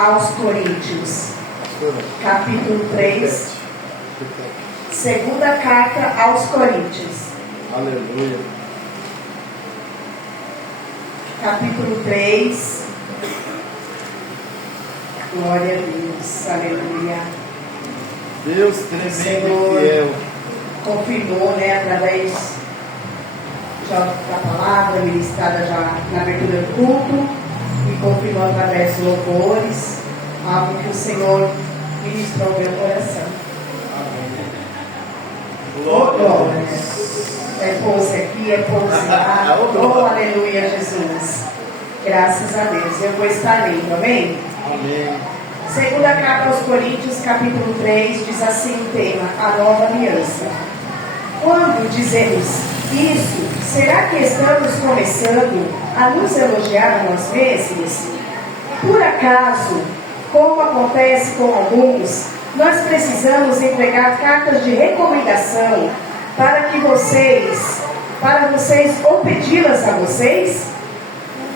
aos Coríntios, capítulo 3, segunda carta aos Coríntios. Aleluia. Capítulo 3. Glória a Deus, aleluia. Deus tremendo Senhor, e fiel. Confirmou, através da palavra ministrada já na abertura do culto, e confirmou através dos louvores, algo que o Senhor ministrou ao meu coração. Glória. É pose aqui, é pose lá. Oh, aleluia, Jesus. Graças a Deus. Eu vou estar lendo, amém? Amém. Segunda carta aos Coríntios, capítulo 3, diz assim o tema: a nova aliança. Quando dizemos isso, será que estamos começando a nos elogiar a nós mesmos? Por acaso, como acontece com alguns, nós precisamos entregar cartas de recomendação para vocês ou pedi-las a vocês?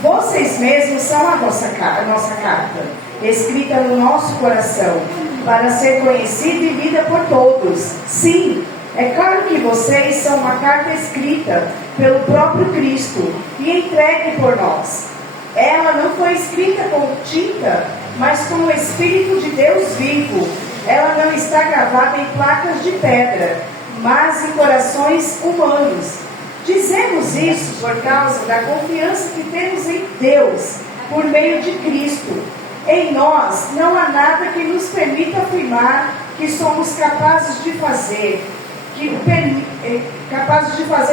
Vocês mesmos são a nossa carta, escrita no nosso coração, para ser conhecida e lida por todos. Sim, é claro que vocês são uma carta escrita pelo próprio Cristo e entregue por nós. Ela não foi escrita com tinta, mas com o Espírito de Deus vivo. Ela não está gravada em placas de pedra, mas em corações humanos. Dizemos isso por causa da confiança que temos em Deus, por meio de Cristo. Em nós não há nada que nos permita afirmar que somos capazes de fazer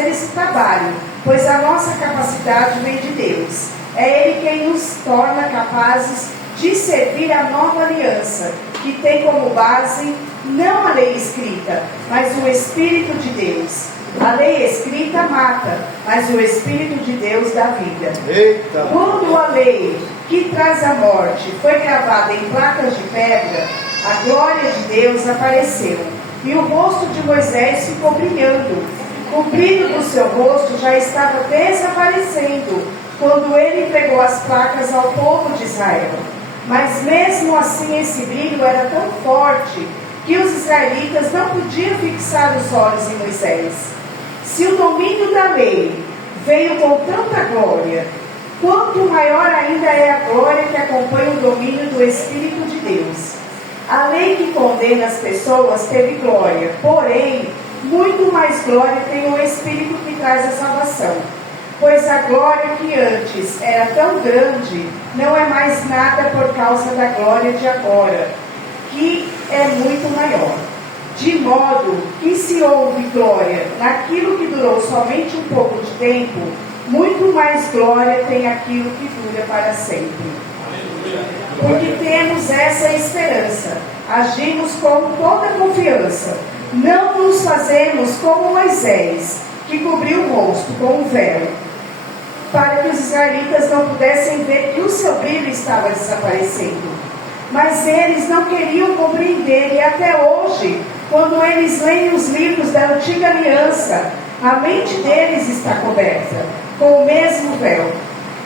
esse trabalho, pois a nossa capacidade vem de Deus. É Ele quem nos torna capazes de servir a nova aliança, que tem como base não a lei escrita, mas o Espírito de Deus. A lei escrita mata, mas o Espírito de Deus dá vida. Eita. Quando a lei que traz a morte foi gravada em placas de pedra, a glória de Deus apareceu, e o rosto de Moisés ficou brilhando. O brilho do seu rosto já estava desaparecendo quando ele entregou as placas ao povo de Israel. Mas mesmo assim esse brilho era tão forte que os israelitas não podiam fixar os olhos em Moisés. Se o domínio da lei veio com tanta glória, quanto maior ainda é a glória que acompanha o domínio do Espírito de Deus. A lei que condena as pessoas teve glória, porém, muito mais glória tem o Espírito que traz a salvação. Pois a glória que antes era tão grande, não é mais nada por causa da glória de agora, que é muito maior. De modo que se houve glória naquilo que durou somente um pouco de tempo, muito mais glória tem aquilo que dura para sempre. Porque temos essa esperança, agimos com toda confiança, não nos fazemos como Moisés, que cobriu o rosto com um véu, para que os israelitas não pudessem ver que o seu brilho estava desaparecendo. Mas eles não queriam compreender, e até hoje, quando eles leem os livros da antiga aliança, a mente deles está coberta com o mesmo véu.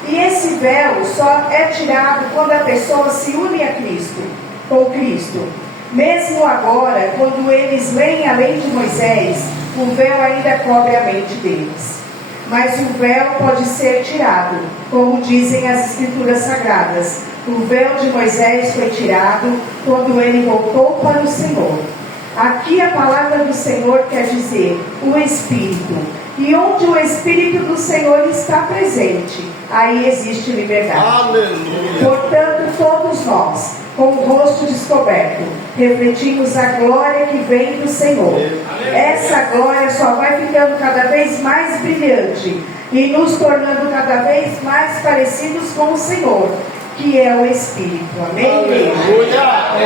E esse véu só é tirado quando a pessoa se une a Cristo, com Cristo. Mesmo agora, quando eles leem a lei de Moisés, o véu ainda cobre a mente deles. Mas o véu pode ser tirado, como dizem as Escrituras Sagradas. O véu de Moisés foi tirado quando ele voltou para o Senhor. Aqui a palavra do Senhor quer dizer o Espírito. E onde o Espírito do Senhor está presente, aí existe liberdade. Aleluia. Portanto, todos nós, com o rosto descoberto, refletimos a glória que vem do Senhor. Essa glória só vai ficando cada vez mais brilhante e nos tornando cada vez mais parecidos com o Senhor, que é o Espírito. Amém, igreja?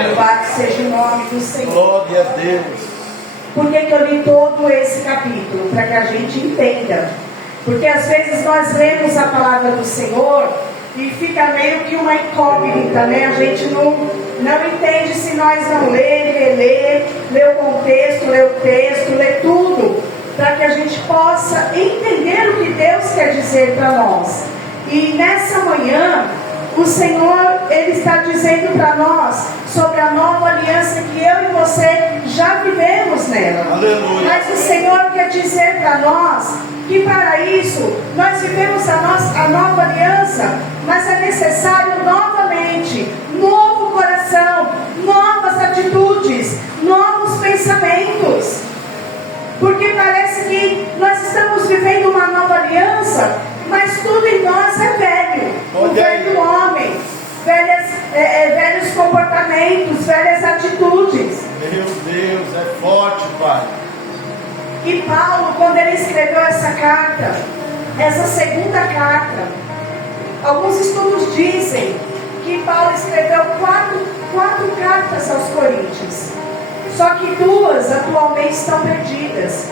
Louvado seja o nome do Senhor. Glória a Deus. Por que eu li todo esse capítulo? Para que a gente entenda. Porque às vezes nós lemos a palavra do Senhor e fica meio que uma incógnita, né? A gente não entende se nós não ler o contexto, ler o texto, ler tudo, para que a gente possa entender o que Deus quer dizer para nós. E nessa manhã, o Senhor, Ele está dizendo para nós sobre a nova aliança que eu e você já vivemos nela. Aleluia. Mas o Senhor quer dizer para nós que para isso nós vivemos a nova aliança, mas é necessário novamente novo coração, novas atitudes, novos pensamentos. Porque parece que nós estamos vivendo uma nova aliança, mas tudo em nós é velho. O velho homem, velhos comportamentos, velhas atitudes. Meu Deus, é forte, Pai. E Paulo, quando ele escreveu essa carta, essa segunda carta, alguns estudos dizem que Paulo escreveu quatro cartas aos Coríntios. Só que 2 atualmente estão perdidas.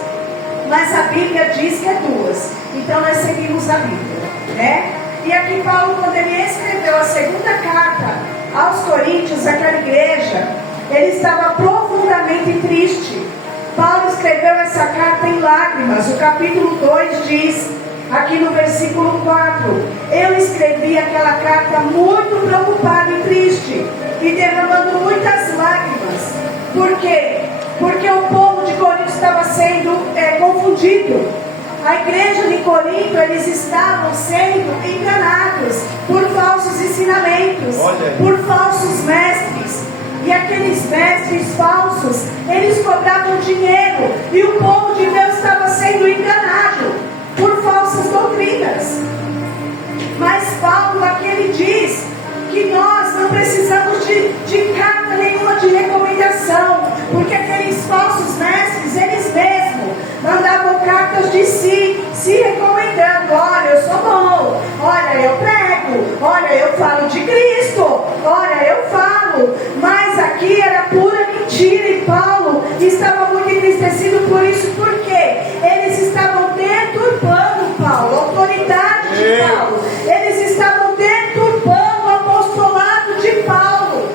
Mas a Bíblia diz que é 2. Então nós seguimos a Bíblia, né? E aqui Paulo, quando ele escreveu a segunda carta aos Coríntios, aquela igreja, ele estava profundamente triste. Paulo escreveu essa carta em lágrimas. O capítulo 2 diz, aqui no versículo 4: eu escrevi aquela carta muito preocupado e triste, e derramando muitas lágrimas. Por quê? Porque o povo de Corinto estava sendo confundido. A igreja de Corinto, eles estavam sendo enganados por falsos ensinamentos, por falsos mestres. E aqueles mestres falsos, eles cobravam dinheiro, e o povo de Deus estava sendo enganado por falsas doutrinas. Mas Paulo aqui ele diz que nós não precisamos de carta nenhuma de recomendação, porque aqueles falsos mestres, eles mesmos mandavam cartas de si, se recomendando: olha, eu sou bom, olha, eu prego, olha, eu falo de Cristo, olha, eu falo. Mas aqui era pura mentira, e Paulo estava muito entristecido por isso, porque eles estavam deturpando Paulo, a autoridade de Paulo, eles estavam deturpando o apostolado de Paulo.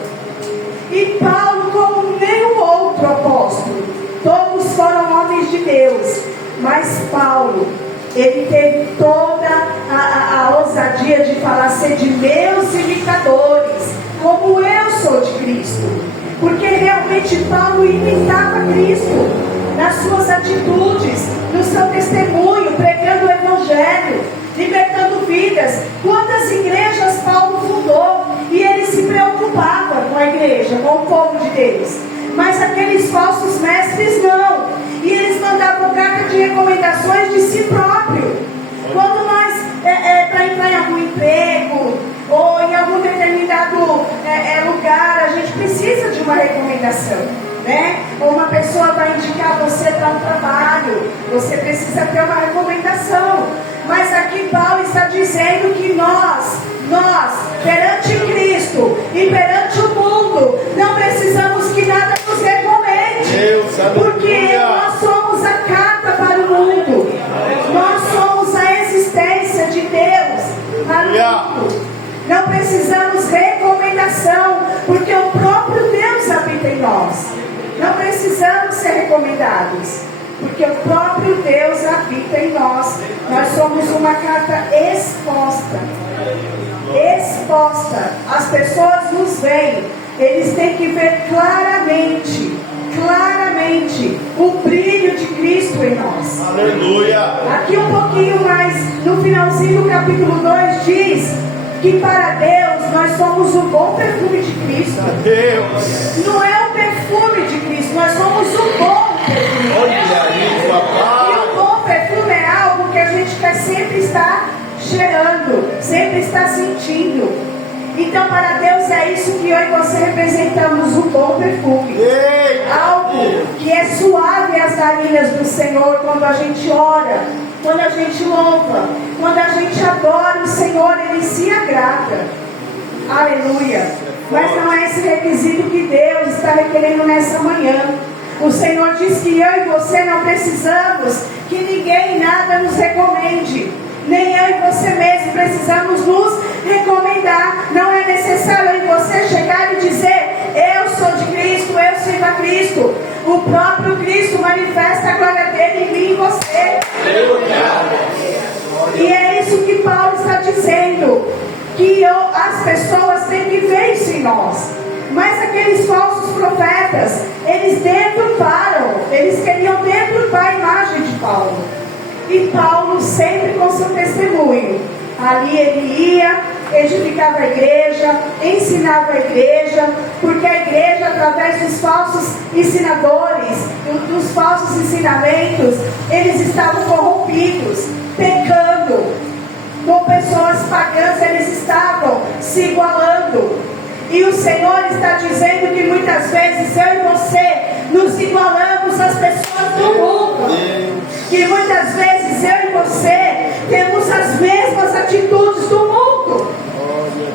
E Paulo, como nenhum outro apóstolo, todos foram homens de Deus, mas Paulo, ele teve toda a ousadia de falar: ser de meus imitadores, como eu sou de Cristo. Porque realmente Paulo imitava Cristo nas suas atitudes, no seu testemunho, pregando o Evangelho, libertando vidas. Quantas igrejas Paulo fundou, e ele se preocupava com a igreja, com o povo de Deus. Mas aqueles falsos mestres não, e eles mandavam carta de recomendações de si próprio. Quando nós, para entrar em algum emprego, ou em algum determinado lugar, a gente precisa de uma recomendação, né? Ou uma pessoa vai indicar você para um trabalho, você precisa ter uma recomendação. Mas aqui Paulo está dizendo que nós, perante Cristo e perante o mundo, não precisamos que nada nos recomende, porque nós somos a carta para o mundo, nós somos a existência de Deus para o mundo. Não precisamos recomendação, porque o próprio Deus habita em nós. Não precisamos ser recomendados, porque o próprio Deus habita em nós. Nós somos uma carta exposta. Exposta. As pessoas nos veem, eles têm que ver claramente o brilho de Cristo em nós. Aleluia. Aqui um pouquinho mais, no finalzinho do capítulo 2 diz que para Deus nós somos o bom perfume de Cristo. Deus. Não é o perfume de Cristo, nós somos o bom perfume. Olha aí, papai. E o bom perfume é algo que a gente quer sempre estar cheirando, sempre estar sentindo. Então para Deus é isso que eu e você representamos, o bom perfume. Algo que é suave às narinas do Senhor quando a gente ora, quando a gente louva, quando a gente adora o Senhor, Ele se agrada. Aleluia. Mas não é esse requisito que Deus está requerendo nessa manhã. O Senhor diz que eu e você não precisamos que ninguém nada nos recomende. Nem eu e você mesmo precisamos nos recomendar. Não é necessário eu e você chegar e dizer: eu sou de Cristo, eu sirvo a Cristo. O próprio Cristo manifesta a glória dele em mim e em você. E é isso que Paulo está dizendo, que que as pessoas têm que ver isso em nós. Mas aqueles falsos profetas, eles deturparam, eles queriam deturpar a imagem de Paulo. E Paulo sempre com seu testemunho. Ali ele ia, edificava a igreja, ensinava a igreja, porque a igreja, através dos falsos ensinadores, dos falsos ensinamentos, eles estavam corrompidos, pecando. Com pessoas pagãs, eles estavam se igualando. E o Senhor está dizendo que muitas vezes eu e você nos igualamos às pessoas do mundo. Que muitas vezes eu e você temos as mesmas atitudes do mundo.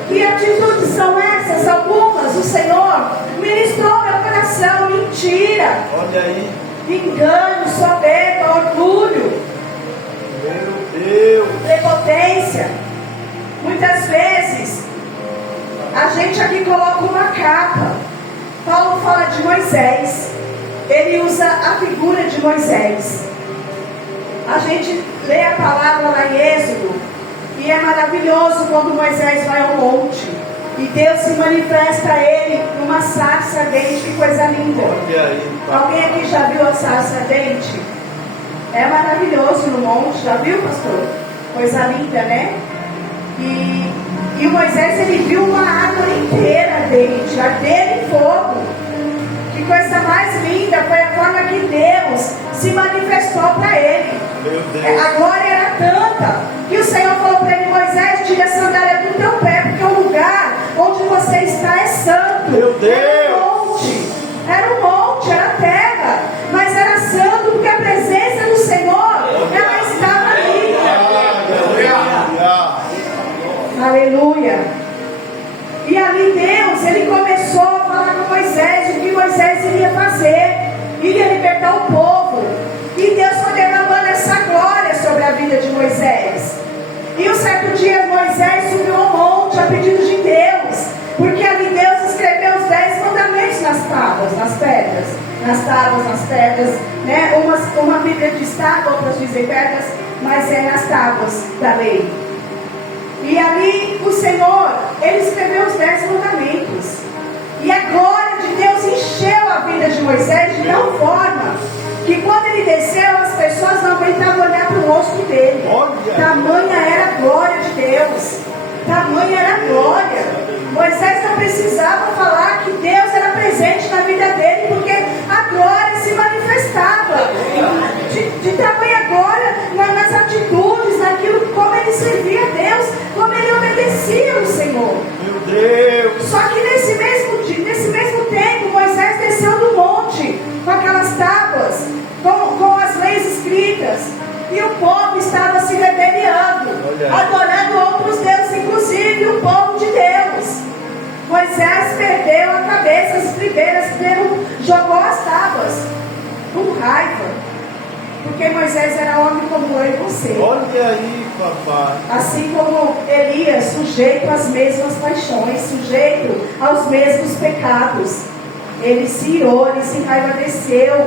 Que atitudes são essas? Algumas o Senhor ministrou meu coração. Mentira, Olha aí. engano, soberba, orgulho, Meu Deus. prepotência. Muitas vezes a gente aqui coloca uma capa. Paulo fala de Moisés, ele usa a figura de Moisés. A gente lê a palavra lá em Êxodo e é maravilhoso quando Moisés vai ao monte e Deus se manifesta a ele numa sarça ardente. Que coisa linda. Olha aí. Alguém aqui já viu a sarça ardente? É maravilhoso no monte, já viu, pastor? Coisa linda, né? E o Moisés, ele viu uma árvore inteira ardente, ardendo em fogo. Que coisa mais linda, foi a forma que Deus se manifestou para ele. Meu Deus. A glória era tanta que o Senhor falou para ele: Moisés, tira a sandália do teu pé, porque o lugar onde você está é santo. Meu Deus. Era um monte, era terra, mas era santo, porque a presença do Senhor, ela estava ali. Aleluia. E ali Deus, ele começou a falar com Moisés o que Moisés iria fazer. Iria libertar o povo. E Deus foi derramando essa glória sobre a vida de Moisés. E um certo dia Moisés subiu ao monte a pedido de Deus, porque ali Deus escreveu os 10 mandamentos nas tábuas, nas pedras. Nas tábuas, nas pedras, né? Uma Bíblia diz tábua, outras dizem pedras, mas é nas tábuas da lei. E ali o Senhor, ele escreveu os 10 mandamentos. E a glória de Deus encheu a vida de Moisés de tal forma que quando ele desceu, as pessoas não aguentavam olhar para o rosto dele. Tamanha era a glória de Deus. Tamanha era a glória. Moisés não precisava falar que Deus era presente na vida dele, porque a glória se manifestava. De tamanha glória nas atitudes, naquilo, como ele servia a Deus, como ele obedecia ao Senhor. Meu Deus. Só que nesse mesmo tempo, Moisés desceu do monte com aquelas tábuas, com as leis escritas, e o povo estava se rebeliando, adorando outros deuses, inclusive o povo de Deus. Moisés perdeu a cabeça, as primeiras, jogou as tábuas com raiva, porque Moisés era homem como eu e você. Olha aí, papai. Assim como Elias, sujeito às mesmas paixões, sujeito aos mesmos pecados. Ele se irou, ele se enraiveceu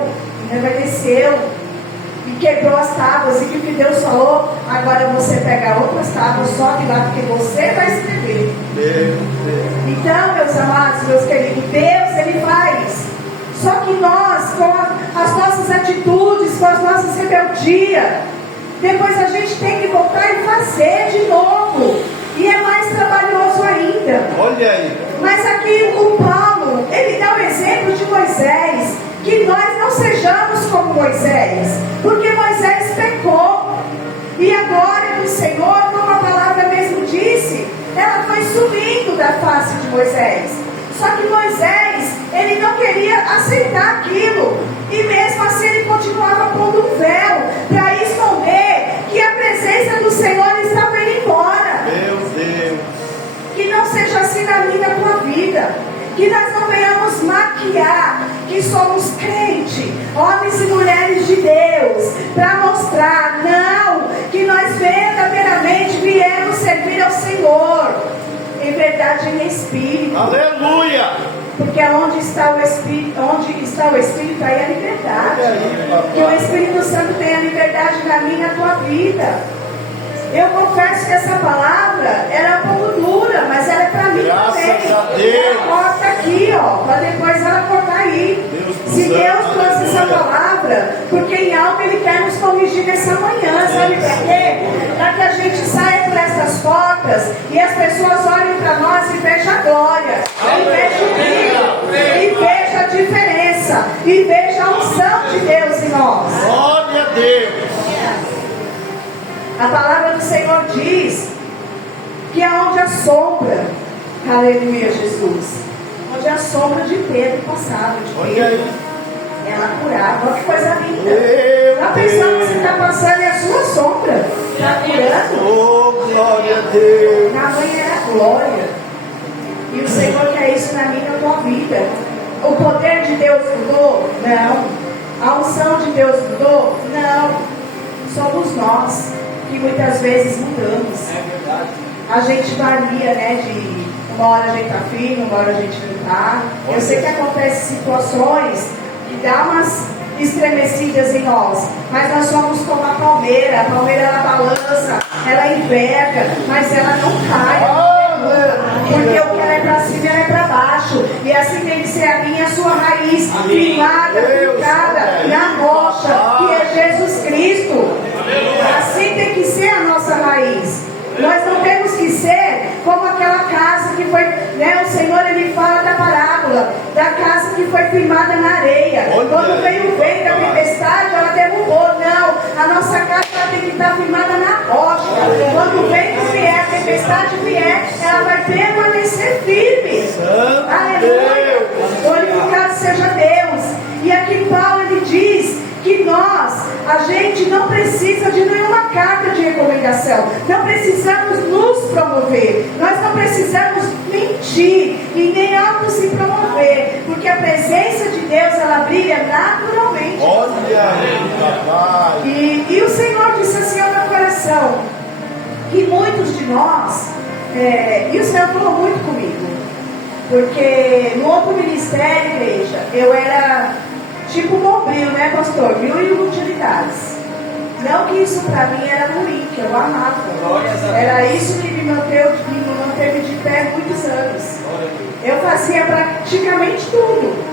e quebrou as tábuas. E que o que Deus falou: agora você pega outras tábuas, sobe lá, porque você vai escrever. Então, meus amados, meus queridos, Deus, ele faz. Só que nós, com as nossas atitudes, com as nossas rebeldias, depois a gente tem que voltar e fazer de novo. E é mais trabalhoso ainda. Olha aí. Mas aqui o Paulo, ele dá o exemplo de Moisés, que nós não sejamos como Moisés, porque Moisés pecou. E a glória do Senhor, como a palavra mesmo disse, ela foi sumindo da face de Moisés. Só que Moisés, ele não queria aceitar aquilo. E mesmo assim ele continuava pondo um véu para esconder que a presença do Senhor estava indo embora. Meu Deus. Que não seja assim na minha, na tua vida. Que nós não venhamos maquiar que somos crentes, homens e mulheres de Deus, para mostrar, não, que nós verdadeiramente viemos servir ao Senhor, em verdade e em espírito. Aleluia! Porque onde está o Espírito, aí é a liberdade. Que o Espírito Santo tenha liberdade na minha e na tua vida. Eu confesso que essa palavra era um pouco dura, mas ela é para mim também. Graças a Deus. Ela corta aqui, ó, para depois ela cortar aí. Se Deus trouxe essa palavra, porque em algo Ele quer nos corrigir nessa manhã, sabe por quê? Para que a gente saia por essas portas e as pessoas olhem para nós e vejam a glória, e vejam o brilho, e vejam a diferença, e vejam a unção de Deus em nós. Glória a Deus. A palavra do Senhor diz que aonde a sombra, aleluia, Jesus, onde a sombra de Pedro passava, de Pedro, ela curava. Olha que coisa linda. A pessoa que você está passando é a sua sombra, está curando. Oh, glória a Deus. Na manhã é a glória. E o Senhor quer isso na minha e na tua vida. O poder de Deus mudou? Não. A unção de Deus mudou? Não. Somos nós que muitas vezes mudamos. É verdade. A gente varia, né? De uma hora a gente está firme, uma hora a gente não está. Eu sei que acontecem situações que dá umas estremecidas em nós, mas nós somos como a palmeira ela balança, ela enverga, mas ela não cai, porque o que ela é para cima, ela é para baixo, e assim tem que ser a minha e a sua raiz, firmada, fincada na rocha, que é Jesus Cristo. Assim tem que ser a nossa raiz. Nós não temos que ser como aquela casa que foi, né? O Senhor, Ele fala da parábola da casa que foi firmada na areia. Quando veio o vento, a tempestade, ela derrubou. Não, a nossa casa ela tem que estar firmada na rocha. Quando o vento vier, a tempestade vier, ela vai permanecer firme. Aleluia. Glorificado seja Deus. E aqui Paulo, ele diz que nós, a gente não precisa de nenhuma carta de recomendação, não precisamos nos promover, nós não precisamos mentir e nem auto se promover, porque a presença de Deus, ela brilha naturalmente. Olha aí, papai. E o Senhor disse assim ao meu coração, que muitos de nós, e o Senhor falou muito comigo, porque no outro ministério, igreja, eu era tipo bombril, né, pastor? 1000 utilidades. Não que isso para mim era ruim, que eu amava. Era isso que me manteve de pé muitos anos. Eu fazia praticamente tudo.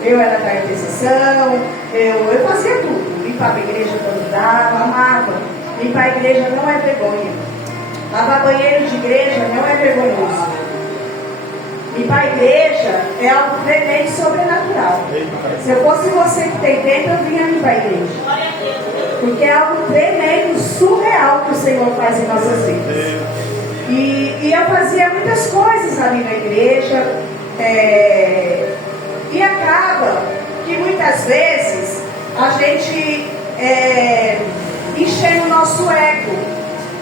Eu era da intercessão, eu fazia tudo. Limpava a igreja quando dava, amava. Limpar a igreja não é vergonha. Lavar banheiro de igreja não é vergonhoso. E para a igreja é algo tremendo e sobrenatural. Se eu fosse você que tem dentro, eu vinha limpar a igreja. Porque é algo tremendo, surreal que o Senhor faz em nossas vidas. E eu fazia muitas coisas ali na igreja. E acaba que muitas vezes a gente enche o nosso ego.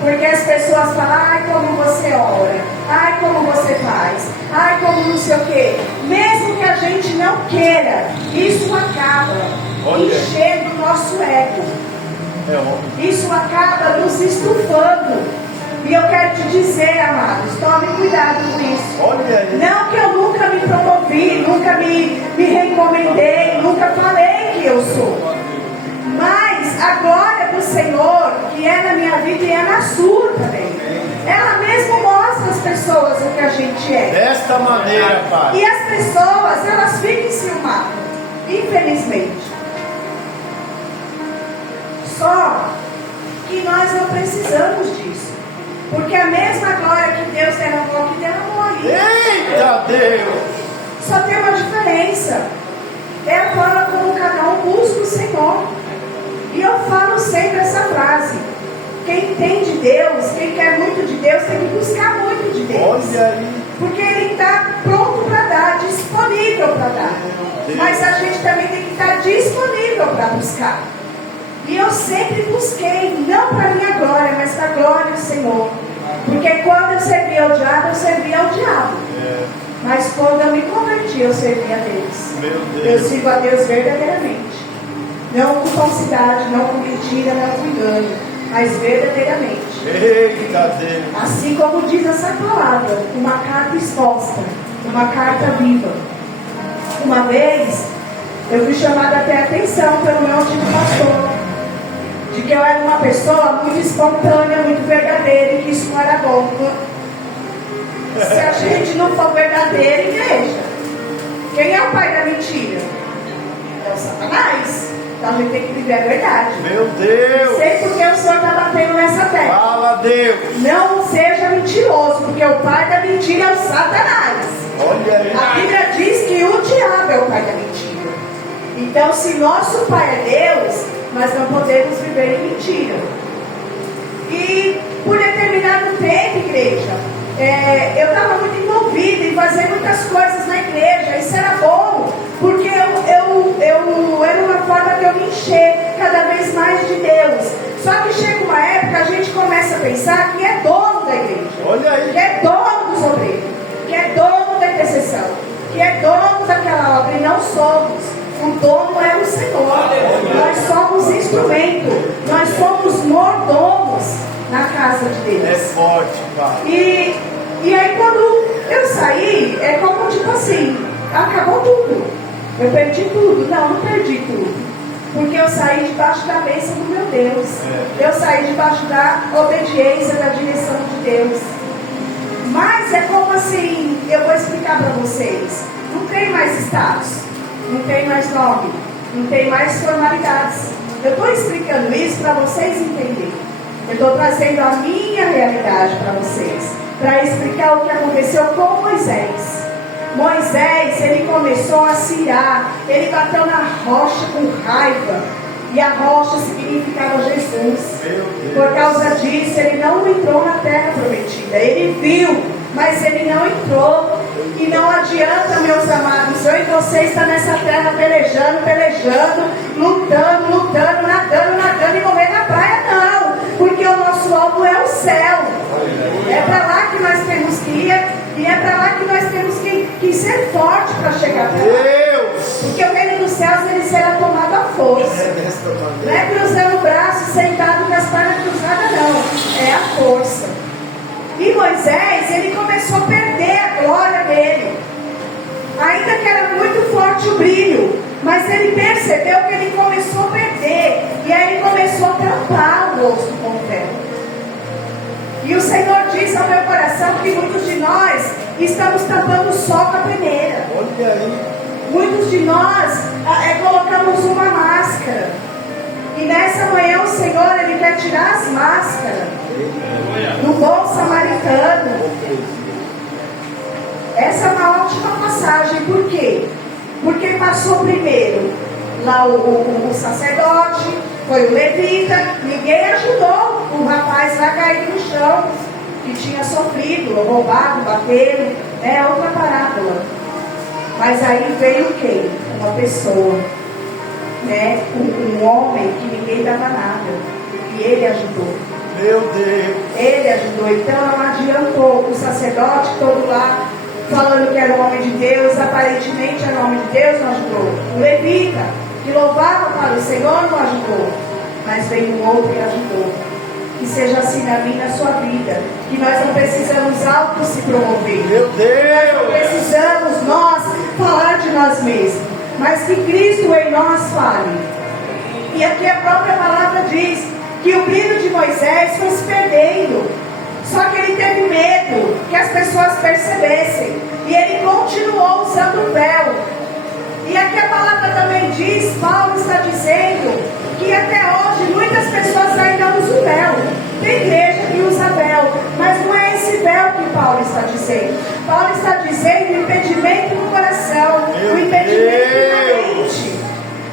Porque as pessoas falam, ai como você ora, ai como você faz, ai como não sei o quê. Mesmo que a gente não queira, isso acaba enchendo o nosso ego. Isso acaba nos estufando. E eu quero te dizer, amados, tome cuidado com isso. Não que eu nunca me promovi, nunca me recomendei, nunca falei que eu sou. Mas a glória do Senhor, que é na minha vida e é na sua também, ela mesmo mostra às pessoas o que a gente é. Desta maneira, Pai. E as pessoas, elas ficam enciumadas, infelizmente. Só que nós não precisamos disso. Porque a mesma glória que Deus derramou aqui, derramou ali. Eita Deus! Só tem uma diferença. É a forma como cada um busca o Senhor. E eu falo sempre essa frase: quem tem de Deus, quem quer muito de Deus, tem que buscar muito de Deus. Olha aí. Porque Ele está pronto para dar, disponível para dar. Mas a gente também tem que estar disponível para buscar. E eu sempre busquei, não para a minha glória, mas para a glória do Senhor. Porque quando eu servia ao diabo, eu servia ao diabo. Mas quando eu me converti, eu servia a Deus. Eu sirvo a Deus verdadeiramente. Não com falsidade, não com mentira, não com engano, mas verdadeiramente. Eita Deus! Assim como diz essa palavra, uma carta exposta, uma carta viva. Uma vez, eu fui chamada até a atenção pelo meu antigo pastor. de que eu era uma pessoa muito espontânea, muito verdadeira e que isso não era bom. Se a gente não for verdadeira, igreja, quem é o pai da mentira? É o Satanás. Então a gente tem que viver a verdade. Meu Deus! Sei porque o Senhor está batendo nessa terra. Fala, Deus! Não seja mentiroso, porque o pai da mentira é o Satanás. Olha aí. A Bíblia diz que o diabo é o pai da mentira. Então, se nosso pai é Deus, nós não podemos viver em mentira. E por determinado tempo, igreja, eu estava muito envolvida em fazer muitas coisas na igreja. Isso era bom, porque era uma forma de eu me encher cada vez mais de Deus. Só que chega uma época, a gente começa a pensar que é dono da igreja. Olha aí. Que é dono dos obreiros, que é dono da intercessão, que é dono daquela obra, e não somos. O dono é o Senhor. Nós somos instrumento, nós somos mordomos na casa de Deus. É forte, Pai. E aí quando eu saí, é como tipo assim, acabou tudo. Eu perdi tudo. Não perdi tudo. Porque eu saí debaixo da bênção do meu Deus. Eu saí debaixo da obediência, da direção de Deus. Mas é como assim, eu vou explicar para vocês. Não tem mais status, não tem mais nome, não tem mais formalidades. Eu estou explicando isso para vocês entenderem. Eu estou trazendo a minha realidade para vocês, para explicar o que aconteceu com Moisés. Moisés, ele começou a se irar, ele bateu na rocha com raiva, e a rocha significava Jesus. Por causa disso, ele não entrou na terra prometida. Ele viu, mas ele não entrou. E não adianta, meus amados, eu e você estar nessa terra pelejando, lutando, nadando e morrer na praia, não. Porque o nosso alvo é o céu. É para lá que nós temos que ir, e é para lá que nós temos que ser forte para chegar para lá. Porque o reino dos céus, ele será tomado à força. Não é cruzando o braço, sentado com as pernas cruzadas, não. É a força. E Moisés, ele começou a perder a glória dele. Ainda que era muito forte o brilho, mas ele percebeu que ele começou a perder. E aí ele começou a tampar o rosto com o véu. E o Senhor diz ao meu coração que muitos de nós estamos tampando o sol com a peneira. Olha aí. Muitos de nós colocamos uma máscara. E nessa manhã o Senhor, ele quer tirar as máscaras do bom samaritano. Essa é uma ótima passagem. Por quê? Porque passou primeiro lá o sacerdote, foi o levita, ninguém ajudou o rapaz lá caído no chão, que tinha sofrido, roubado, bateram. É outra parábola. Mas aí veio quem? Uma pessoa, né? Um homem que ninguém dava nada, e ele ajudou. Meu Deus! Ele ajudou. Então não adiantou o sacerdote todo lá falando que era um homem de Deus, aparentemente era um homem de Deus, não ajudou. O levita, que louvava para o Senhor, não ajudou. Mas veio um outro e ajudou. Que seja assim na minha e na sua vida. Que nós não precisamos auto se promover. Meu Deus! Não precisamos nós falar de nós mesmos, mas que Cristo em nós fale. E aqui a própria palavra diz que o brilho de Moisés foi se perdendo. Só que ele teve medo que as pessoas percebessem. E ele continuou usando o véu. E aqui a palavra também diz, Paulo está dizendo, que até hoje muitas pessoas ainda usam o véu. Tem igreja que usa véu, mas não é esse véu que Paulo está dizendo. Paulo está dizendo o impedimento no coração, o impedimento na mente.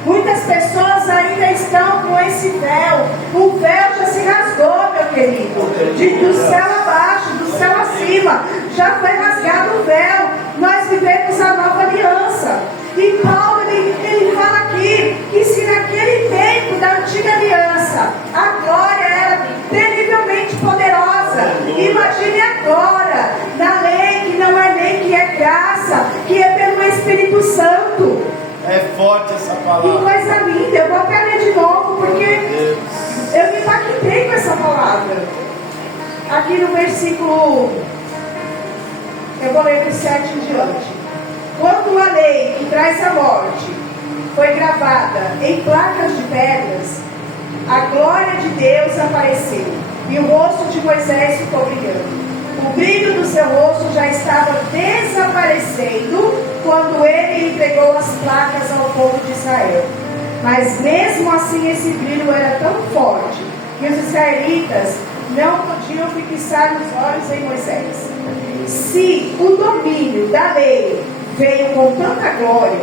Muitas pessoas ainda estão com esse véu. O véu já se rasgou, meu querido. Do céu abaixo, do céu acima. Já foi rasgado o véu. Nós vivemos a nova aliança. E Paulo, ele fala aqui que se naquele tempo da antiga aliança a glória era terrivelmente poderosa, imagine agora, na lei que não é lei, que é graça, que é pelo Espírito Santo. É forte essa palavra. Que coisa linda, eu vou até ler de novo, porque eu me impactei com essa palavra. Aqui no versículo, eu vou ler do 7 em diante. Quando a lei que traz a morte foi gravada em placas de pedras, a glória de Deus apareceu, e o rosto de Moisés ficou brilhando. O brilho do seu rosto já estava desaparecendo quando ele entregou as placas ao povo de Israel. Mas mesmo assim esse brilho era tão forte que os israelitas não podiam fixar os olhos em Moisés. Se o domínio da lei veio com tanta glória,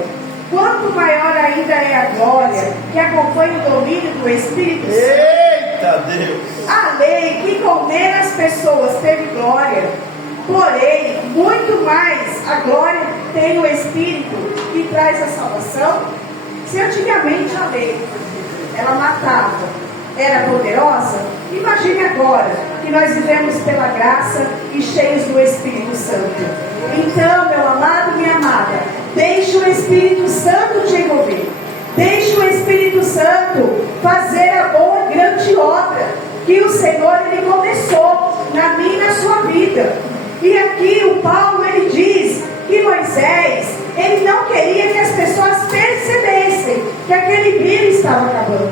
quanto maior ainda é a glória que acompanha o domínio do Espírito Santo. Eita Deus! A lei que condena as pessoas teve glória, porém, muito mais a glória tem o Espírito que traz a salvação. Se antigamente a lei, ela matava, era poderosa, imagine agora que nós vivemos pela graça e cheios do Espírito Santo. Então, meu amado, minha amada, deixe o Espírito Santo te envolver. Deixe o Espírito Santo fazer a boa e grande obra que o Senhor ele começou na minha e na sua vida. E aqui o Paulo ele diz que Moisés ele não queria que as pessoas percebessem que aquele brilho estava acabando.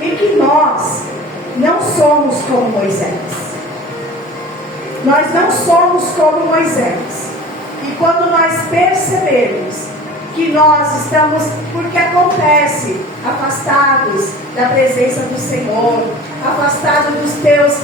E que nós não somos como Moisés. Nós não somos como Moisés. E quando nós percebermos que nós estamos, porque acontece, afastados da presença do Senhor, afastados dos teus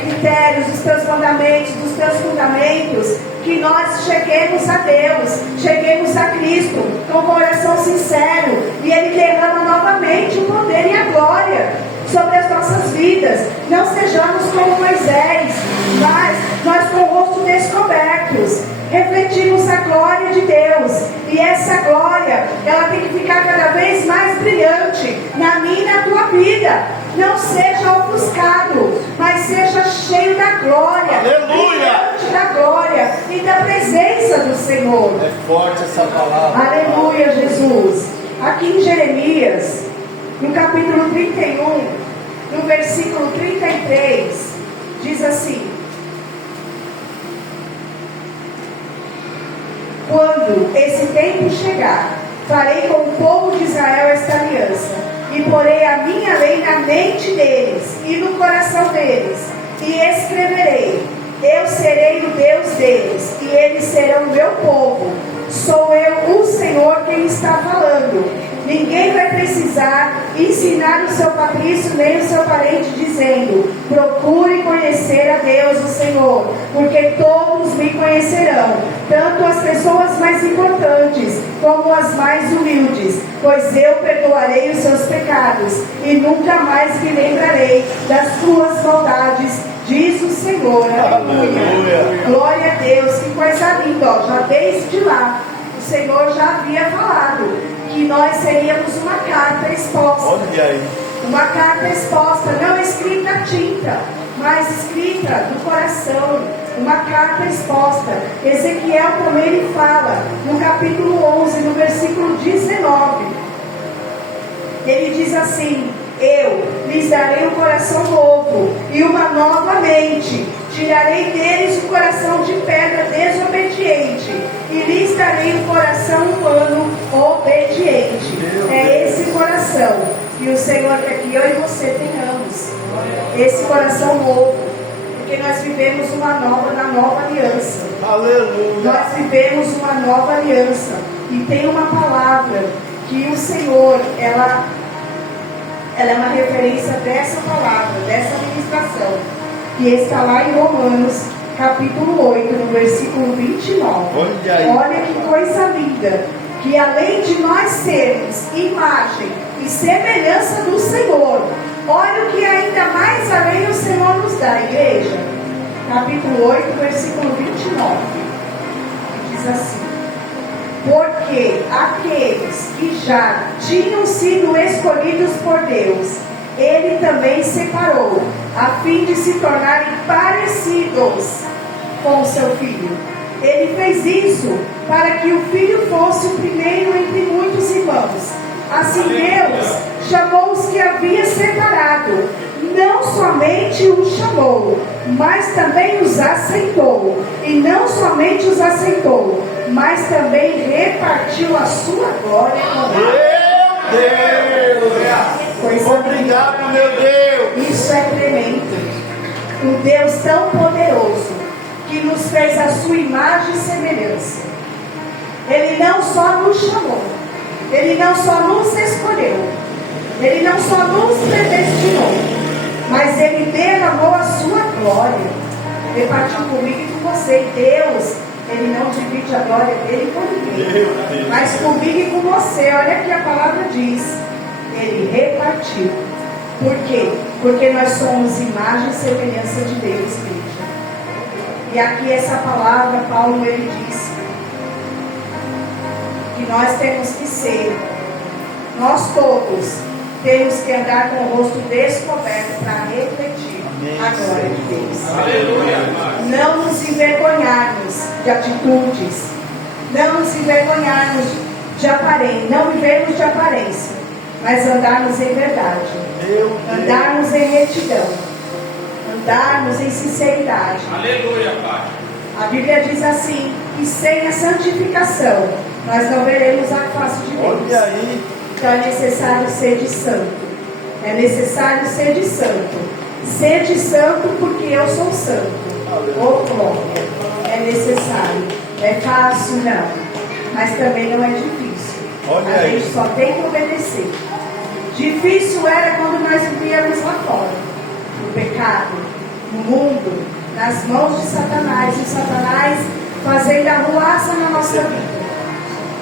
critérios, dos teus mandamentos, dos teus fundamentos, que nós cheguemos a Deus, cheguemos a Cristo com o coração sincero, e Ele derrama novamente o poder e a glória sobre as nossas vidas. Não sejamos como Moisés, mas nós com o rosto descobertos refletimos a glória de Deus, e essa glória ela tem que ficar cada vez mais brilhante na minha e na tua vida. Não seja ofuscado, mas seja cheio da glória. Aleluia! Da glória e da presença do Senhor. É forte essa palavra. Aleluia, Jesus. Aqui em Jeremias, no capítulo 31, no versículo 33, diz assim: quando esse tempo chegar, farei com o povo de Israel esta aliança, e porei a minha lei na mente deles e no coração deles, e escreverei: eu serei o Deus deles, e eles serão o meu povo. Sou eu, o Senhor, quem está falando. Ninguém vai precisar ensinar o seu patrício nem o seu parente, dizendo: procure conhecer a Deus, o Senhor, porque todos me conhecerão, tanto as pessoas mais importantes como as mais humildes, pois eu perdoarei os seus pecados e nunca mais me lembrarei das tuas maldades, diz o Senhor. Aleluia. Glória a Deus, que coisa linda, ó. Já desde lá o Senhor já havia falado que nós seríamos uma carta exposta. Olha aí. Uma carta exposta, não escrita a tinta, mas escrita do coração. Uma carta exposta. Ezequiel também ele fala, no capítulo 11, no versículo 19. Ele diz assim: eu lhes darei um coração novo e uma nova mente. Tirarei deles o coração de pedra desobediente e lhes darei um coração humano obediente. É esse coração que o Senhor quer que eu e você tenhamos. Esse coração novo, porque nós vivemos uma nova, na nova aliança. Aleluia. Nós vivemos uma nova aliança, e tem uma palavra que o Senhor, ela é uma referência dessa palavra, dessa ministração, que está lá em Romanos, capítulo 8, no versículo 29. Olha que coisa linda, que além de nós sermos imagem e semelhança do Senhor, olha o que ainda mais além o Senhor nos dá, igreja. Capítulo 8, versículo 29. Diz assim: porque aqueles que já tinham sido escolhidos por Deus, Ele também separou, a fim de se tornarem parecidos com o seu Filho. Ele fez isso para que o Filho fosse o primeiro entre muitos irmãos. Assim Deus chamou os que havia separado. Não somente os chamou, mas também os aceitou. E não somente os aceitou, mas também repartiu a sua glória com eles. Deus! Obrigado, meu Deus! Isso é tremendo. Um Deus tão poderoso que nos fez a sua imagem e semelhança. Ele não só nos chamou, Ele não só nos escolheu, Ele não só nos predestinou, mas Ele derramou a sua glória. Ele partiu comigo e com você. Deus, Ele não divide a glória dele com ninguém, mas comigo e com você. Olha que a palavra diz: Ele repartiu. Por quê? Porque nós somos imagem e semelhança de Deus, igreja. E aqui essa palavra, Paulo, ele diz que nós temos que ser, nós todos temos que andar com o rosto descoberto para refletir a glória de Deus. Aleluia. Não nos envergonharmos de atitudes, não nos envergonharmos de aparência, não vivermos de aparência, mas andarmos em verdade, andarmos em retidão, andarmos em sinceridade. Aleluia, Pai. A Bíblia diz assim, que sem a santificação nós não veremos a face de Deus. Olha aí. Então é necessário ser de santo. É necessário ser de santo. Ser de santo porque eu sou santo. Oh, glória. É necessário. É fácil? Não. Mas também não é difícil. Olha a aí. gente só tem que obedecer. Difícil era quando nós vivíamos lá fora. No pecado, no mundo, nas mãos de Satanás. E Satanás fazendo arruaça na nossa vida.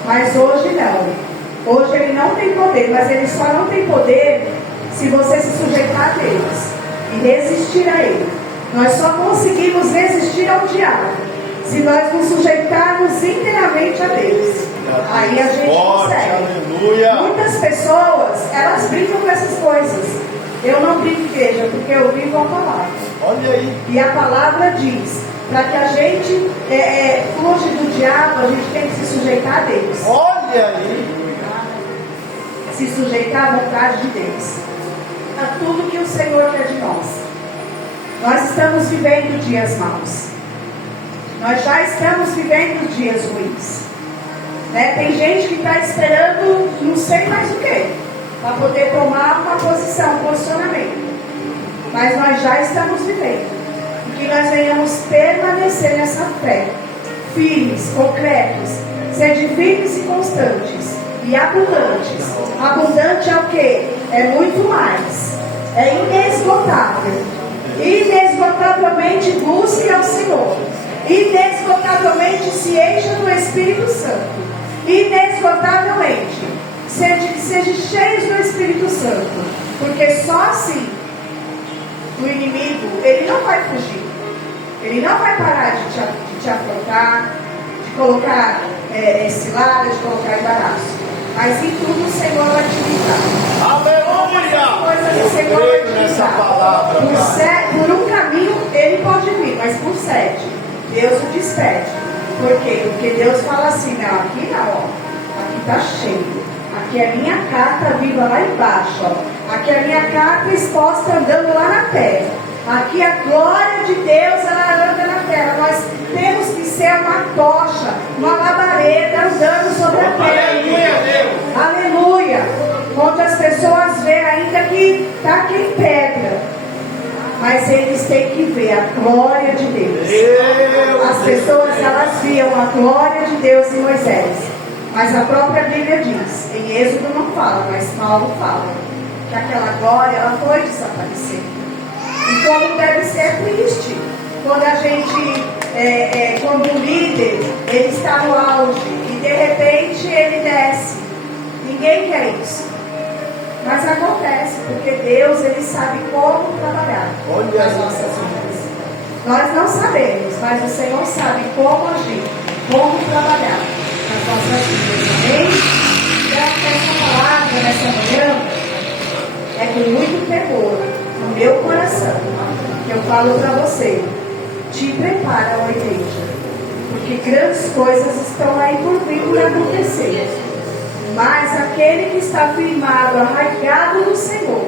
Mas hoje não. Hoje ele não tem poder, mas ele só não tem poder se você se sujeitar a Deus e resistir a Ele. Nós só conseguimos resistir ao diabo se nós nos sujeitarmos inteiramente a Deus. Aí a gente consegue. Aleluia. Muitas pessoas, elas brincam com essas coisas. Eu não brinco, igreja, porque eu vivo a palavra. Olha aí. E a palavra diz, para que a gente fuja do diabo, a gente tem que se sujeitar a Deus. Olha aí. Se sujeitar à vontade de Deus, a tudo que o Senhor quer de nós. Nós estamos vivendo dias maus, nós já estamos vivendo dias ruins, né? Tem gente que está esperando não sei mais o que para poder tomar uma posição, um posicionamento, mas nós já estamos vivendo, e que nós venhamos permanecer nessa fé, firmes, concretos, sejam firmes e constantes e abundantes. Abundante é o que? É muito mais. É inesgotável. Inesgotavelmente busque ao Senhor. Inesgotavelmente se encha do Espírito Santo. Inesgotavelmente seja cheios do Espírito Santo. Porque só assim o inimigo, ele não vai fugir. Ele não vai parar de te afrontar, de colocar ciladas, de colocar embaraço. Mas em tudo o Senhor vai te livrar. Aleluia! Coisas o Senhor vai te livrar. Por um caminho ele pode vir, mas por 7 Deus o despede. Por quê? Porque Deus fala assim, não, aqui não, ó, aqui está cheio. Aqui é a minha carta viva lá embaixo, ó. Aqui é a minha carta exposta andando lá na terra. Aqui a glória de Deus, ela anda na terra. Nós temos que ser uma tocha, uma labareda andando sobre a terra. Aleluia! Onde as pessoas veem ainda que está aqui em pedra, mas eles têm que ver a glória de Deus. As pessoas, elas viam a glória de Deus em Moisés, mas a própria Bíblia diz, em Êxodo não fala, mas Paulo fala, que aquela glória, ela foi desaparecendo. E como deve ser triste quando a gente, quando o líder, ele está no auge e de repente ele desce. Ninguém quer isso, mas acontece, porque Deus, ele sabe como trabalhar nas nossas vidas. Nós não sabemos, mas o Senhor sabe como agir, como trabalhar nas nossas vidas. Amém? Então, essa palavra nessa manhã é com muito temor no meu coração que eu falo para você: te prepara, ó igreja, porque grandes coisas estão aí por vir para acontecer. Mas aquele que está firmado, arraigado no Senhor,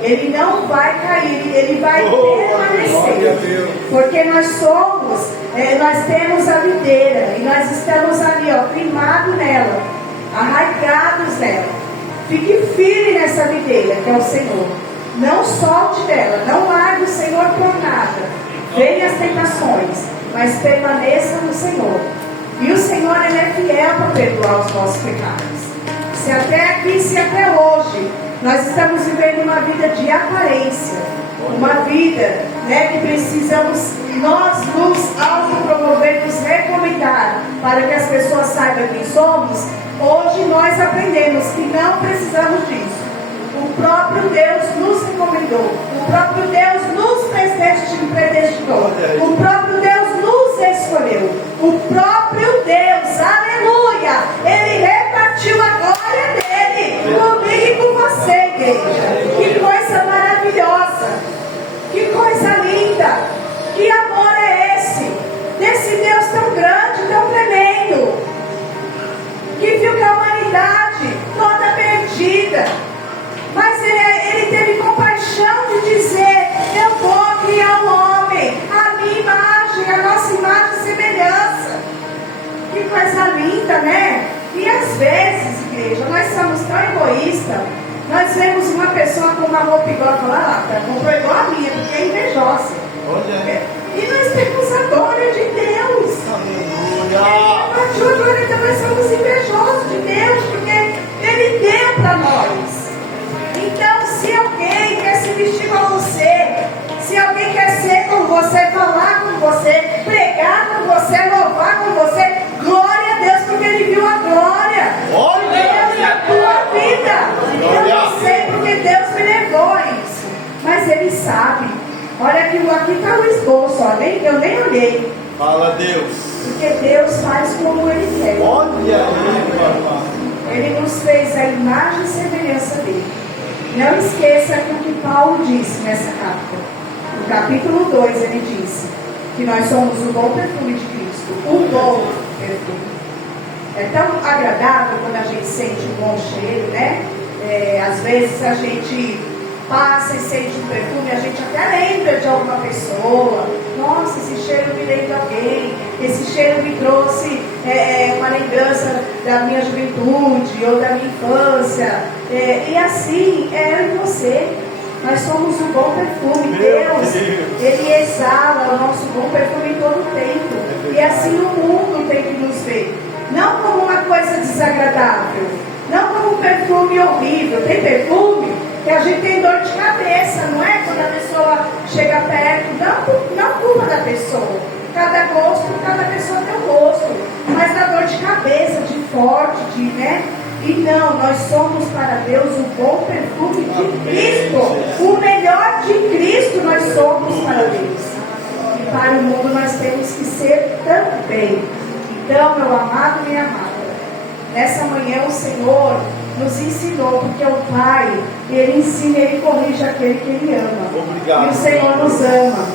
ele não vai cair, ele vai permanecer. Porque nós somos, nós temos a videira e nós estamos ali, ó, firmados nela, arraigados nela. Fique firme nessa videira que é o Senhor. Não solte dela, não largue o Senhor por nada. Venham as tentações, mas permaneça no Senhor. E o Senhor, Ele é fiel para perdoar os nossos pecados. Se até aqui, se até hoje, nós estamos vivendo uma vida de aparência, uma vida, né, que precisamos nós nos autopromover, nos recomendar para que as pessoas saibam quem somos. Hoje nós aprendemos que não precisamos disso. O próprio Deus nos recomendou, o próprio Deus nos predestinou, o próprio Deus nos escolheu, o próprio Deus, aleluia, Ele repartiu a glória dele comigo e com você, igreja. Que coisa maravilhosa, que coisa linda, que amor é esse, desse Deus tão grande, tão tremendo, que viu que a humanidade toda perdida, mas ele teve compaixão de dizer: eu vou criar um homem, a minha imagem, a nossa imagem e semelhança. Que coisa linda, né? E às vezes, igreja, nós somos tão egoístas. Nós vemos uma pessoa com uma roupa igual a falar, comprou igual a minha, porque é invejosa. E nós temos a glória de Deus. Aleluia! A glória de Deus, nós somos invejosos de Deus, porque Ele deu para nós. Então, se alguém quer se vestir com você, se alguém quer ser com você, falar com você, pregar com você, louvar com você, glória a Deus, porque Ele viu a glória. Deus na tua vida. Eu não sei porque Deus me levou a isso, mas Ele sabe. Olha aqui está o esboço, ó, eu nem olhei. Fala, Deus. Porque Deus faz como Ele quer. Olha aí, papai. Ele nos fez a imagem e semelhança dele. Não esqueça o que Paulo disse nessa carta. No capítulo 2 ele disse que nós somos o bom perfume de Cristo. O bom perfume. É tão agradável quando a gente sente um bom cheiro, né? Às vezes a gente passa e sente um perfume, a gente até lembra de alguma pessoa. Nossa, esse cheiro me lembra de alguém. Esse cheiro me trouxe uma lembrança da minha juventude ou da minha infância. E assim é eu e você. Nós somos o bom perfume. Deus, Ele exala o nosso bom perfume em todo o tempo. E assim o mundo tem que nos ver. Não como uma coisa desagradável, não como um perfume horrível. Tem perfume que a gente tem dor de cabeça, não é? Quando a pessoa chega perto, não culpa da pessoa. Cada pessoa tem um gosto, mas dá dor de cabeça, de forte, né? E não, nós somos para Deus o bom perfume de Cristo. O melhor de Cristo nós somos para Deus. E para o mundo nós temos que ser também. Então, meu amado e minha amada, nessa manhã o Senhor nos ensinou, porque o Pai, Ele ensina, Ele corrige aquele que Ele ama. Obrigado. E o Senhor nos ama.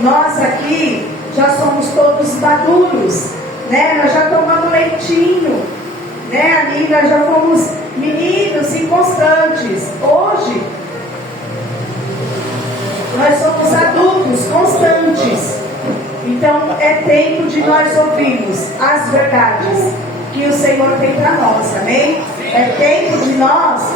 Nós aqui já somos todos maduros, né? Nós já tomamos leitinho, né? Ali nós já fomos meninos inconstantes. Hoje nós somos adultos constantes. Então é tempo de nós ouvirmos as verdades que o Senhor tem para nós, amém? É tempo de nós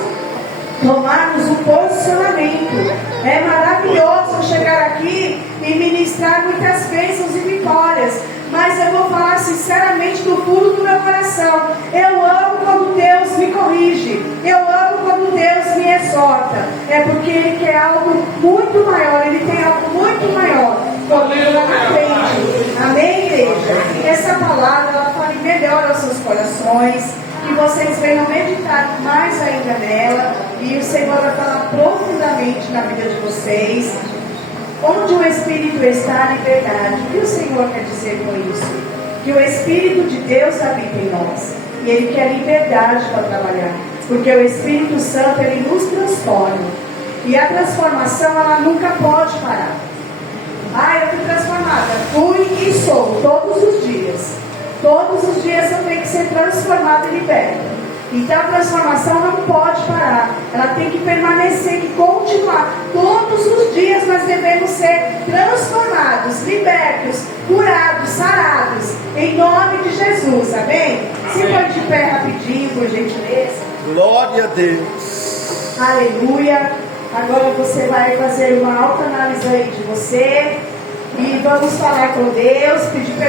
tomarmos um posicionamento. É maravilhoso chegar aqui e ministrar muitas bênçãos e vitórias, mas eu vou falar sinceramente do fundo do meu coração. Eu amo quando Deus me corrige, eu amo quando Deus me exorta. É porque Ele quer algo muito maior, Ele tem algo muito maior comigo lá na frente. Amém, igreja? Essa palavra, ela fale melhor aos seus corações, que vocês venham meditar mais ainda nela, e o Senhor vai falar profundamente na vida de vocês. Onde o Espírito está, a liberdade. O que o Senhor quer dizer com isso? Que o Espírito de Deus habita em nós, e Ele quer liberdade para trabalhar, porque o Espírito Santo, Ele nos transforma, e a transformação, ela nunca pode parar. Eu fui transformada, fui e sou, todos os dias. Todos os dias eu tenho que ser transformada e liberta. Então a transformação não pode parar, ela tem que permanecer e continuar. Todos os dias nós devemos ser transformados, libertos, curados, sarados, em nome de Jesus, amém? Se for de pé rapidinho, por gentileza. Glória a Deus. Aleluia. Agora você vai fazer uma autoanálise aí de você. E vamos falar com Deus, pedir perdão.